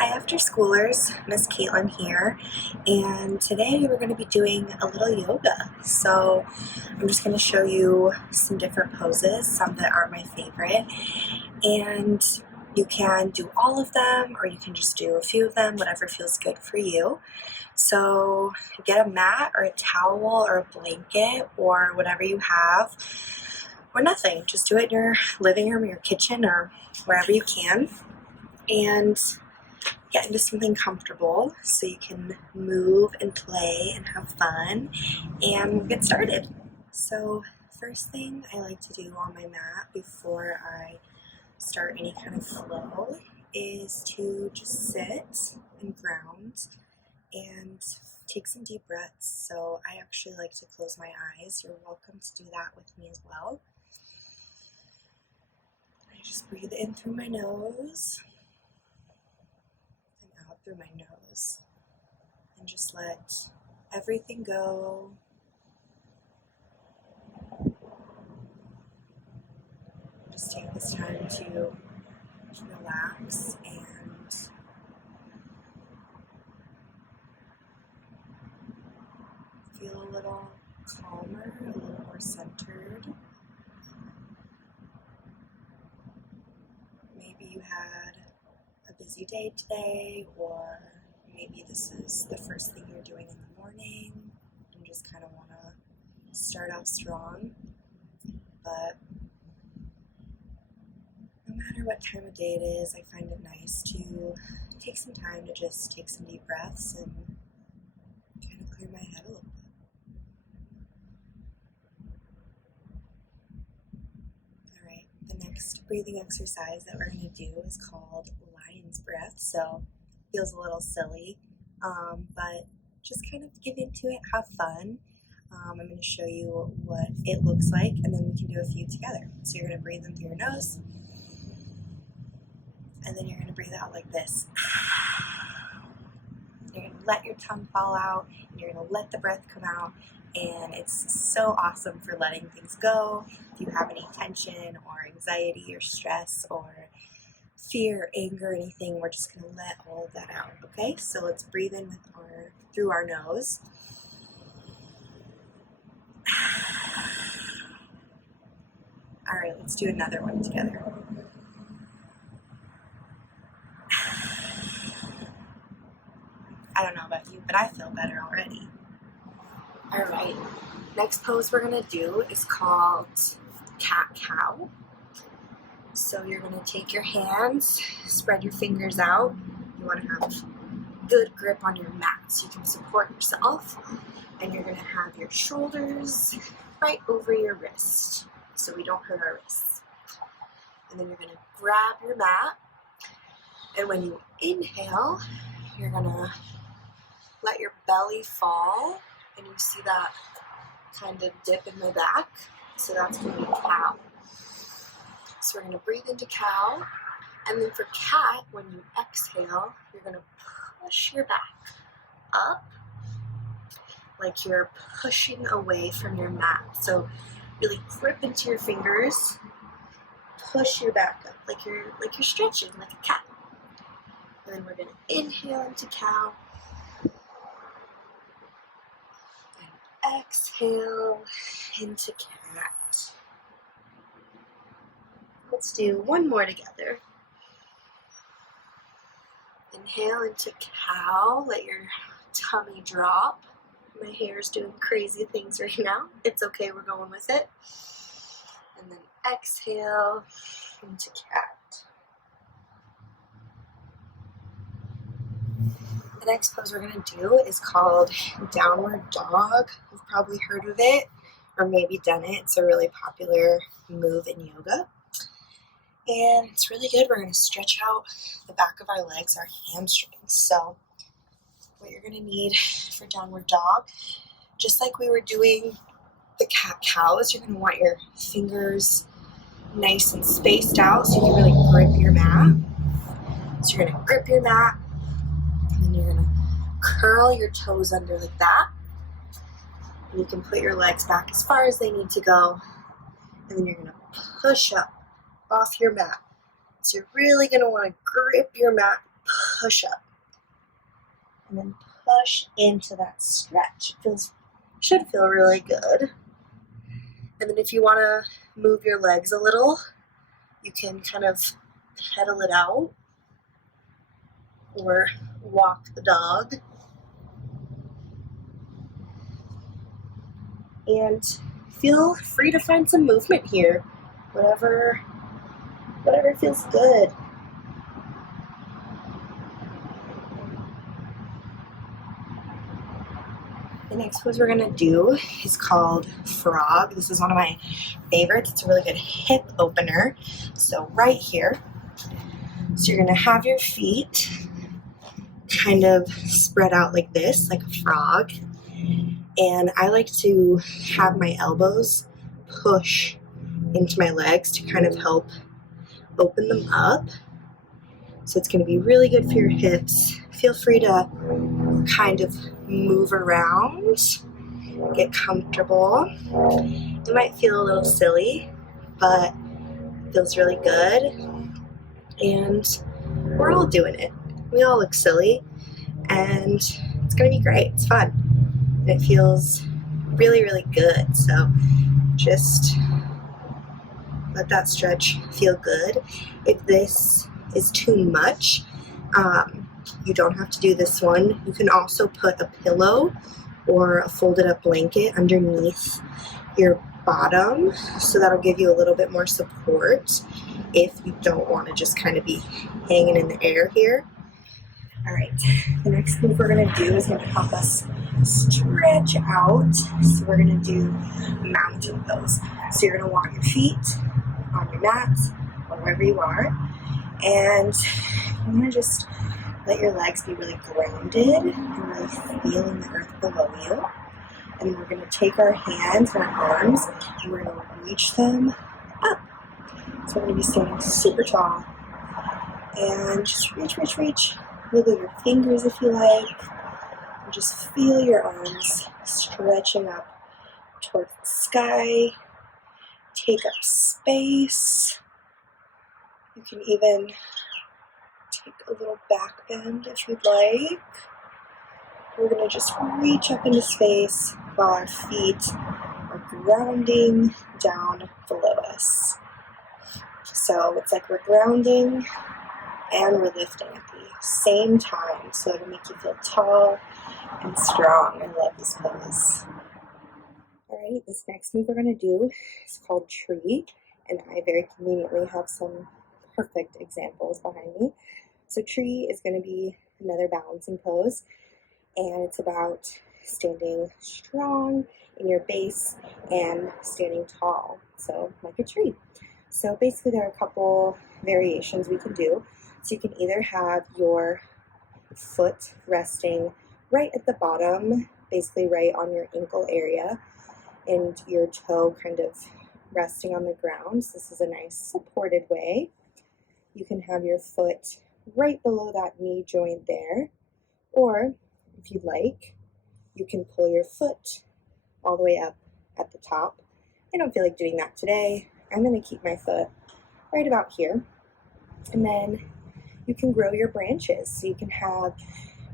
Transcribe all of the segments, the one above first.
Hi, after schoolers, Miss Caitlin here, and today we're going to be doing a little yoga. So I'm just going to show you some different poses, some that are my favorite, and you can do all of them or you can just do a few of them, whatever feels good for you. So get a mat or a towel or a blanket or whatever you have, or nothing. Just do it in your living room or your kitchen or wherever you can, and get into something comfortable so you can move and play and have fun, and we'll get started. So first thing I like to do on my mat before I start any kind of flow is to just sit and ground and take some deep breaths. So I actually like to close my eyes. You're welcome to do that with me as well. I just breathe in through my nose and out through my nose, and just let everything go. Just take this time to relax and feel a little calmer, a little more centered. Maybe you had a busy day today, or maybe this is the first thing you're doing in the morning and just kind of want to start out strong. But no matter what time of day it is, I find it nice to take some time to just take some deep breaths and kind of clear my head a little bit. All right, the next breathing exercise that we're going to do is called lion's breath. So it feels a little silly, but just kind of get into it, have fun. I'm going to show you what it looks like, and then we can do a few together. So you're going to breathe in through your nose, and then you're going to breathe out like this. You're going to let your tongue fall out, and you're going to let the breath come out, and it's so awesome for letting things go. If you have any tension or anxiety or stress or fear, anger, anything, we're just going to let all of that out, okay? So let's breathe in through our nose. All right, let's do another one together. I don't know about you, but I feel better already. All right, next pose we're gonna do is called cat-cow. So you're gonna take your hands, spread your fingers out. You wanna have good grip on your mat so you can support yourself. And you're gonna have your shoulders right over your wrist so we don't hurt our wrists. And then you're gonna grab your mat, and when you inhale, you're gonna let your belly fall, and you see that kind of dip in my back, so that's gonna be cow. So we're gonna breathe into cow, and then for cat, when you exhale, you're gonna push your back up like you're pushing away from your mat. So really grip into your fingers, push your back up like you're stretching like a cat. And then we're gonna inhale into cow and exhale into cat. Let's do one more together. Inhale into cow, let your tummy drop. My hair is doing crazy things right now. It's okay, we're going with it. And then exhale into cat. The next pose we're going to do is called downward dog. You've probably heard of it or maybe done it. It's a really popular move in yoga. And it's really good. We're going to stretch out the back of our legs, our hamstrings. So what you're going to need for downward dog, just like we were doing the cat-cows, you're going to want your fingers nice and spaced out so you can really grip your mat. So you're going to grip your mat, and then you're going to curl your toes under like that. And you can put your legs back as far as they need to go. And then you're going to push up off your mat. So you're really going to want to grip your mat push up, and then push into that stretch. Should feel really good. And then if you want to move your legs a little, you can kind of pedal it out or walk the dog. And feel free to find some movement here, whatever feels good. The next pose we're gonna do is called frog. This is one of my favorites. It's a really good hip opener. So right here, so you're gonna have your feet kind of spread out like this, like a frog. And I like to have my elbows push into my legs to kind of help open them up. So it's going to be really good for your hips. Feel free to kind of move around, get comfortable. It might feel a little silly, but it feels really good. And we're all doing it. We all look silly, and it's going to be great. It's fun. And it feels really, really good. So just let that stretch feel good. If this is too much, you don't have to do this one. You can also put a pillow or a folded up blanket underneath your bottom, so that'll give you a little bit more support if you don't want to just kind of be hanging in the air here. All right, the next move we're gonna do is gonna help us stretch out. So we're gonna do mountain pose. So you're gonna walk your feet on your mat or wherever you are, and you wanna just let your legs be really grounded and really feeling the earth below you. And we're gonna take our hands and our arms and we're gonna reach them up. So we're gonna be standing super tall and just reach. Wiggle your fingers if you like, and just feel your arms stretching up towards the sky. Take up space. You can even take a little back bend if you'd like. We're going to just reach up into space while our feet are grounding down below us. So it's like we're grounding and we're lifting at the same time, so it'll make you feel tall and strong. I love this pose. Alright, this next move we're going to do is called tree, and I very conveniently have some perfect examples behind me. So tree is going to be another balancing pose, and it's about standing strong in your base and standing tall, so like a tree. So basically there are a couple variations we can do. So you can either have your foot resting right at the bottom, basically right on your ankle area, and your toe kind of resting on the ground. So this is a nice supported way. You can have your foot right below that knee joint there, or if you'd like, you can pull your foot all the way up at the top. I don't feel like doing that today. I'm going to keep my foot right about here, and then you can grow your branches. So you can have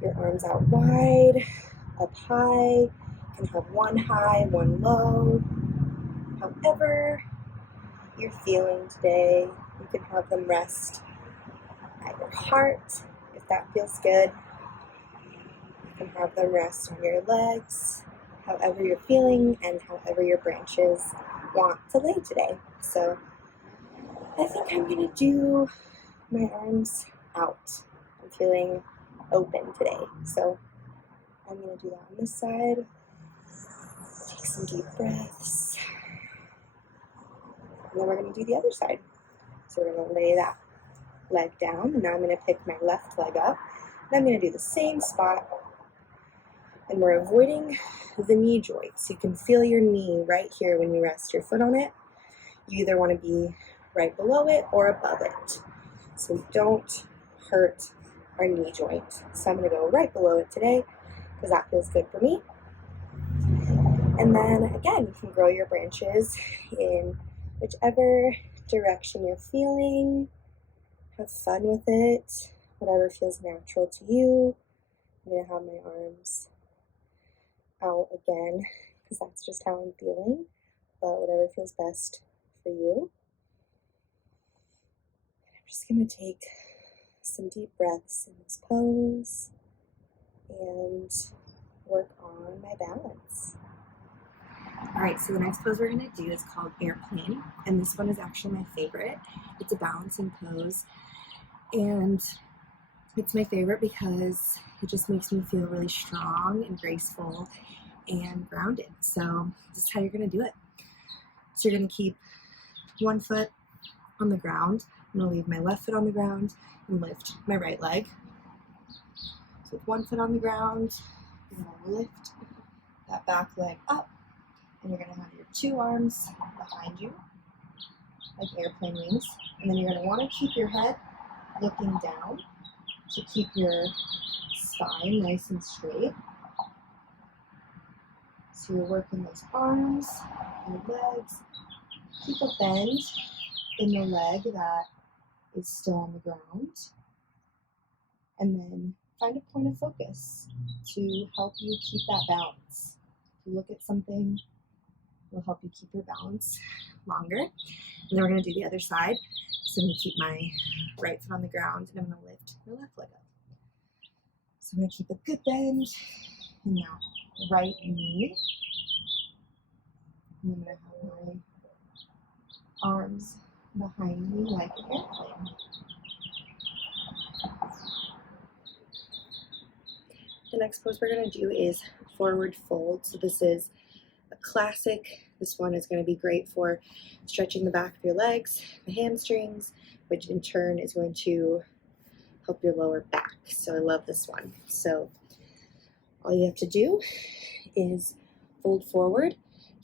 your arms out wide, up high. You can have one high, one low. However you're feeling today, you can have them rest at your heart, if that feels good. You can have them rest on your legs, however you're feeling and however your branches want to lay today. So I think I'm going to do my arms out. I'm feeling open today, so I'm going to do that on this side. Take some deep breaths, and then we're going to do the other side. So we're going to lay that leg down, and now I'm going to pick my left leg up, and I'm going to do the same spot, and we're avoiding the knee joint. So you can feel your knee right here when you rest your foot on it. You either want to be right below it or above it, so we don't hurt our knee joint. So I'm going to go right below it today because that feels good for me. And then again, you can grow your branches in whichever direction you're feeling. Have fun with it. whatever feels natural to you. I'm going to have my arms out again because that's just how I'm feeling, but whatever feels best for you. I'm just going to take some deep breaths in this pose and work on my balance. All right, so the next pose we're going to do is called airplane, and this one is actually my favorite. It's a balancing pose, and it's my favorite because it just makes me feel really strong and graceful and grounded. So this is how you're going to do it. So you're going to keep one foot on the ground. I'm going to leave my left foot on the ground and lift my right leg. So with one foot on the ground, you're going to lift that back leg up, and you're going to have your two arms behind you, like airplane wings. And then you're going to want to keep your head looking down to keep your spine nice and straight. So you're working those arms, your legs. Keep a bend in the leg that is still on the ground. And then find a point of focus to help you keep that balance. If you look at something, it will help you keep your balance longer. And then we're going to do the other side. So I'm going to keep my right foot on the ground, and I'm going to lift my left leg up. So I'm going to keep a good bend in that right knee. And I'm going to have my arms behind me like an airplane. The next pose we're going to do is forward fold. So this is a classic. This one is going to be great for stretching the back of your legs, the hamstrings, which in turn is going to help your lower back. So I love this one. So all you have to do is fold forward.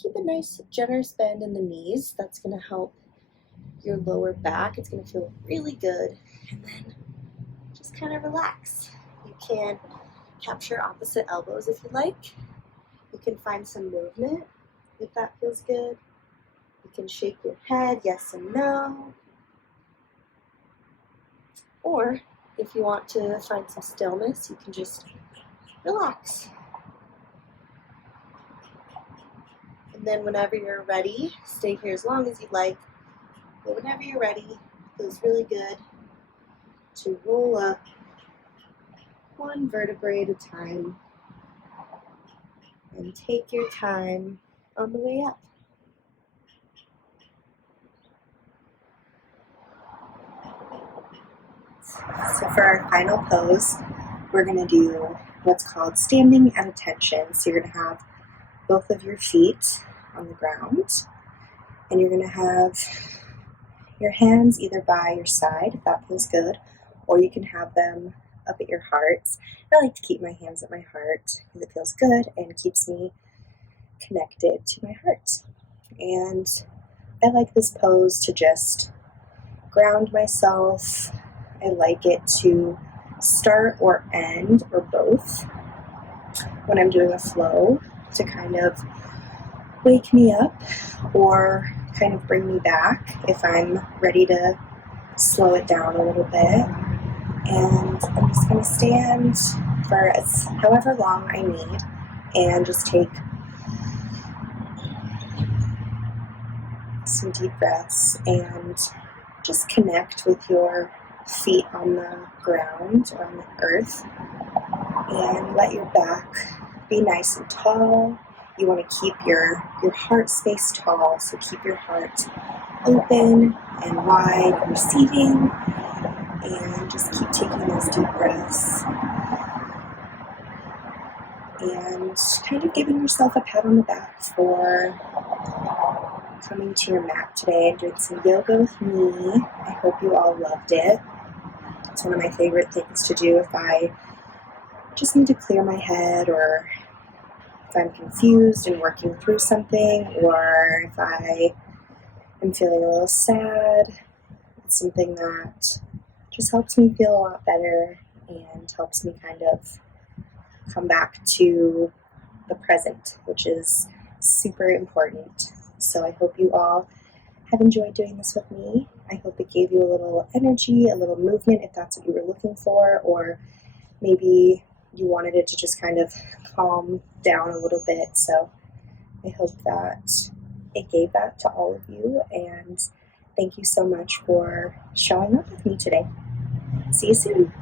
Keep a nice generous bend in the knees. That's going to help your lower back. It's going to feel really good. And then just kind of relax. You can capture opposite elbows if you like. You can find some movement if that feels good. You can shake your head, yes and no. Or if you want to find some stillness, you can just relax. And then whenever you're ready, stay here as long as you like. But whenever you're ready, it feels really good to roll up one vertebrae at a time and take your time on the way up. So for our final pose, we're going to do what's called standing at attention. So you're going to have both of your feet on the ground, and you're going to have your hands either by your side, if that feels good, or you can have them up at your heart. I like to keep my hands at my heart because it feels good and keeps me connected to my heart. And I like this pose to just ground myself. I like it to start or end, or both, when I'm doing a flow, to kind of wake me up or kind of bring me back if I'm ready to slow it down a little bit. And I'm just going to stand for however long I need and just take some deep breaths and just connect with your feet on the ground or on the earth, and let your back be nice and tall. You want to keep your heart space tall, so keep your heart open and wide and receiving, and just keep taking those deep breaths and kind of giving yourself a pat on the back for coming to your mat today and doing some yoga with me. I hope you all loved it. It's one of my favorite things to do if I just need to clear my head, or if I'm confused and working through something, or if I am feeling a little sad. It's something that just helps me feel a lot better and helps me kind of come back to the present, which is super important. So I hope you all have enjoyed doing this with me. I hope it it gave you a little energy, a little movement if that's what you were looking for, or maybe you wanted it to just kind of calm down a little bit. So I hope that it gave that to all of you, and thank you so much for showing up with me today. See you soon.